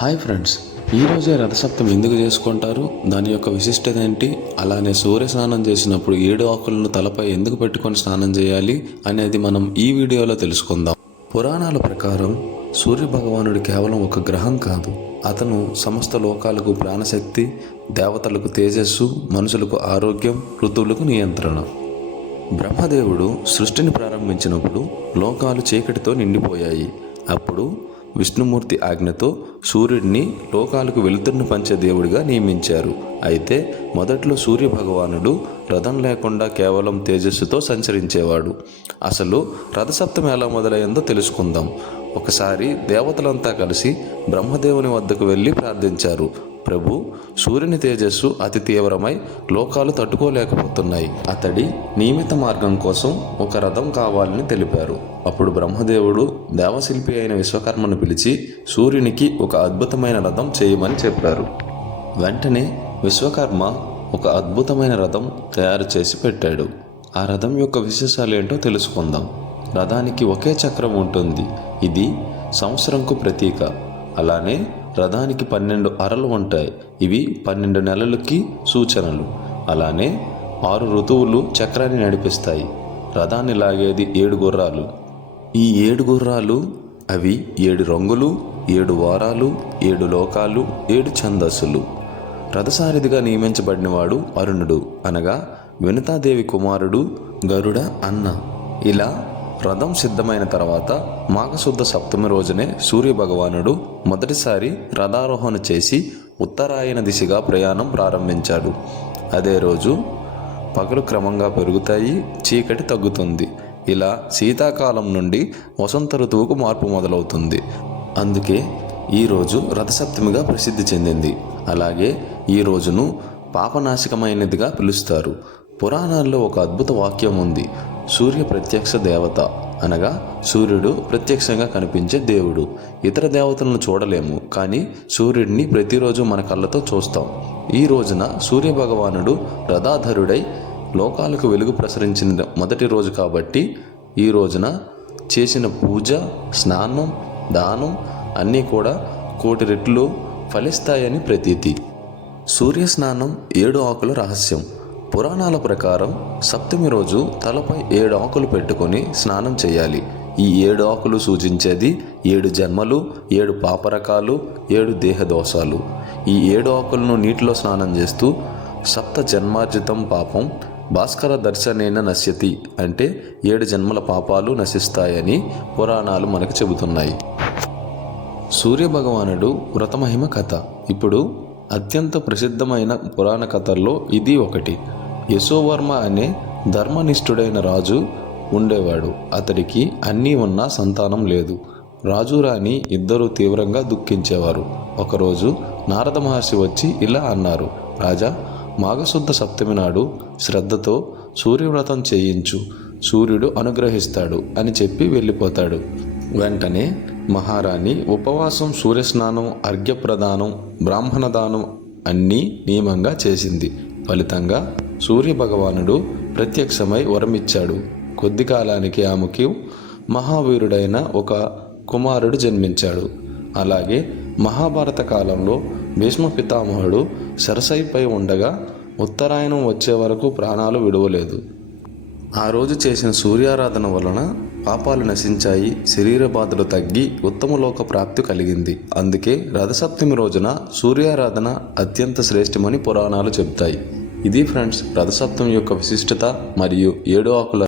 Hi friends, ఈరోజే రథసప్తమి ఎందుకు చేసుకుంటారు, దాని యొక్క విశిష్టత ఏంటి, అలానే సూర్య స్నానం చేసినప్పుడు 7 ఆకులను తలపై ఎందుకు పెట్టుకొని స్నానం చేయాలి అనేది మనం ఈ వీడియోలో తెలుసుకుందాం. పురాణాల ప్రకారం సూర్య భగవానుడు కేవలం ఒక గ్రహం కాదు, అతను సమస్త లోకాలకు ప్రాణశక్తి, దేవతలకు తేజస్సు, మనుషులకు ఆరోగ్యం, ఋతువులకు నియంత్రణ. బ్రహ్మదేవుడు సృష్టిని ప్రారంభించినప్పుడు లోకాలు చీకటితో నిండిపోయాయి. అప్పుడు విష్ణుమూర్తి ఆజ్ఞతో సూర్యుడిని లోకాలకు వెలుతురును పంచే దేవుడిగా నియమించారు. అయితే మొదట్లో సూర్య భగవానుడు రథం లేకుండా కేవలం తేజస్సుతో సంచరించేవాడు. అసలు రథసప్తమి ఎలా మొదలైందో తెలుసుకుందాం. ఒకసారి దేవతలంతా కలిసి బ్రహ్మదేవుని వద్దకు వెళ్ళి ప్రార్థించారు. ప్రభు, సూర్యుని తేజస్సు అతి తీవ్రమై లోకాలు తట్టుకోలేకపోతున్నాయి. అతడి నియమిత మార్గం కోసం ఒక రథం కావాలని తెలిపారు. అప్పుడు బ్రహ్మదేవుడు దేవశిల్పి అయిన విశ్వకర్మను పిలిచి సూర్యునికి ఒక అద్భుతమైన రథం చేయమని చెప్పారు. వెంటనే విశ్వకర్మ ఒక అద్భుతమైన రథం తయారు చేసి పెట్టాడు. ఆ రథం యొక్క విశేషాలు ఏంటో తెలుసుకుందాం. రథానికి ఒకే చక్రం ఉంటుంది. ఇది సంవత్సరంకు ప్రతీక. అలానే రథానికి 12 అరలు ఉంటాయి. ఇవి 12 నెలలకి సూచనలు. అలానే 6 ఋతువులు చక్రాన్ని నడిపిస్తాయి. రథాన్ని లాగేది 7 గుర్రాలు. ఈ 7 గుర్రాలు అవి 7 రంగులు, 7 వారాలు, 7 లోకాలు, 7 ఛందస్సులు. రథసారథిగా నియమించబడినవాడు అరుణుడు, అనగా వినుతాదేవి కుమారుడు గరుడ అన్న. ఇలా రథం సిద్ధమైన తర్వాత మాఘశుద్ధ సప్తమి రోజునే సూర్య భగవానుడు మొదటిసారి రథారోహణ చేసి ఉత్తరాయణ దిశగా ప్రయాణం ప్రారంభించాడు. అదే రోజు పగలు క్రమంగా పెరుగుతాయి, చీకటి తగ్గుతుంది. ఇలా శీతాకాలం నుండి వసంత ఋతువుకు మార్పు మొదలవుతుంది. అందుకే ఈరోజు రథసప్తమిగా ప్రసిద్ధి చెందింది. అలాగే ఈ రోజును పాపనాశకమైనదిగా పిలుస్తారు. పురాణాల్లో ఒక అద్భుత వాక్యం ఉంది. సూర్య ప్రత్యక్ష దేవత, అనగా సూర్యుడు ప్రత్యక్షంగా కనిపించే దేవుడు. ఇతర దేవతలను చూడలేము, కానీ సూర్యుడిని ప్రతిరోజు మన కళ్ళతో చూస్తాం. ఈ రోజున సూర్య భగవానుడు రథాధరుడై లోకాలకు వెలుగు ప్రసరించిన మొదటి రోజు కాబట్టి ఈ రోజున చేసిన పూజ, స్నానం, దానం అన్నీ కూడా 1,000,000 రెట్లు ఫలిస్తాయని ప్రతీతి. సూర్య స్నానం 7 ఆకుల రహస్యం. పురాణాల ప్రకారం సప్తమి రోజు తలపై 7 ఆకులు పెట్టుకొని స్నానం చేయాలి. ఈ 7 ఆకులు సూచించేది 7 జన్మలు, 7 పాపరకాలు, 7 దేహదోషాలు. ఈ 7 ఆకులను నీటిలో స్నానం చేస్తూ సప్త జన్మార్జితం పాపం భాస్కర దర్శనేన నశ్యతి, అంటే 7 జన్మల పాపాలు నశిస్తాయని పురాణాలు మనకు చెబుతున్నాయి. సూర్య భగవానుడు వ్రతమహిమ కథ. ఇప్పుడు అత్యంత ప్రసిద్ధమైన పురాణ కథల్లో ఇది ఒకటి. యశోవర్మ అనే ధర్మనిష్ఠుడైన రాజు ఉండేవాడు. అతడికి అన్నీ ఉన్నా సంతానం లేదు. రాజు రాణి ఇద్దరూ తీవ్రంగా దుఃఖించేవారు. ఒకరోజు నారద మహర్షి వచ్చి ఇలా అన్నారు: రాజా, మాఘశుద్ధ సప్తమి నాడు శ్రద్ధతో సూర్యవ్రతం చేయించు, సూర్యుడు అనుగ్రహిస్తాడు అని చెప్పి వెళ్ళిపోతాడు. వెంటనే మహారాణి ఉపవాసం, సూర్యస్నానం, అర్ఘ్యప్రదానం, బ్రాహ్మణదానం అన్నీ నియమంగా చేసింది. ఫలితంగా సూర్య భగవానుడు ప్రత్యక్షమై వరమిచ్చాడు. కొద్ది కాలానికి ఆమెకు మహావీరుడైన ఒక కుమారుడు జన్మించాడు. అలాగే మహాభారత కాలంలో భీష్మ పితామహుడు సరసైపై ఉండగా ఉత్తరాయణం వచ్చే వరకు ప్రాణాలు విడవలేదు. ఆ రోజు చేసిన సూర్యారాధన వలన పాపాలు నశించాయి, శరీర బాధలు తగ్గి ఉత్తమలోక ప్రాప్తి కలిగింది. అందుకే రథసప్తమి రోజున సూర్యారాధన అత్యంత శ్రేష్టమని పురాణాలు చెబుతాయి. ఇది ఫ్రెండ్స్, రథసప్తమి యొక్క విశిష్టత మరియు 7 ఆకుల